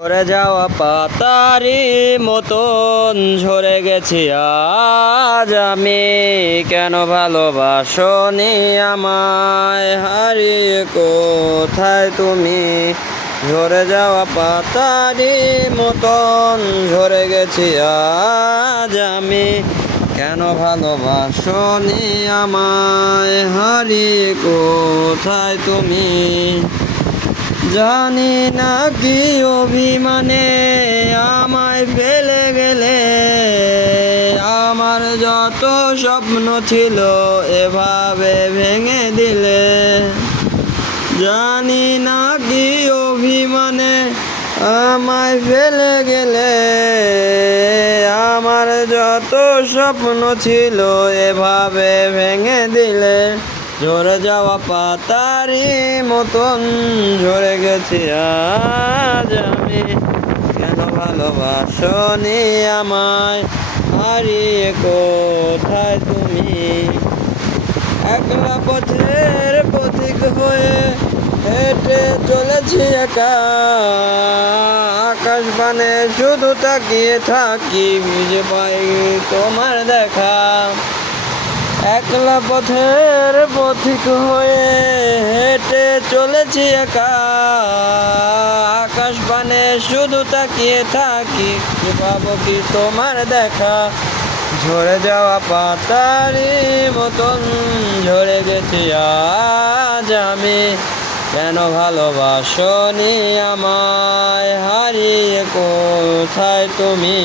ঝরে যাওয়া পাতারি মতন ঝরে গেছি আজ আমি। কেন ভালোবাসনি আমায়? হারিয়ে কোথায় তুমি? ঝরে যাওয়া পাতারি মতন ঝরে গেছি আজ আমি। কেন ভালোবাসনি আমায়? হারিয়ে কোথায় তুমি? জানি না কি অভিমানে আমায় ফেলে গেলে। আমার যত স্বপ্ন ছিল এভাবে ভেঙে দিলে। জানি না কি অভিমানে আমায় ফেলে গেলে। আমার যত স্বপ্ন ছিল এভাবে ভেঙে দিলে। ঝরে যাওয়া পাতারি মতন, ঝরে গেছি আজ আমি কেন ভালোবাসনি আমায়? হারিয়ে কোথায় তুমি? একলা পথের পথিক হয়ে হেঁটে চলেছি একা। আকাশ বানে শুধু তাকিয়ে থাকি, বুঝে পাই তোমার দেখা। একলা পথের পথিক হয়ে হেঁটে চলেছি একা। আকাশ পানে শুধু তাকিয়ে থাকি। ভাবো কি তোমার দেখা? ঝরে যাওয়া পাতারি মতন ঝরে গেছি আজ আমি। কেন ভালোবাসনি আমায়? হারিয়ে কোথায় তুমি?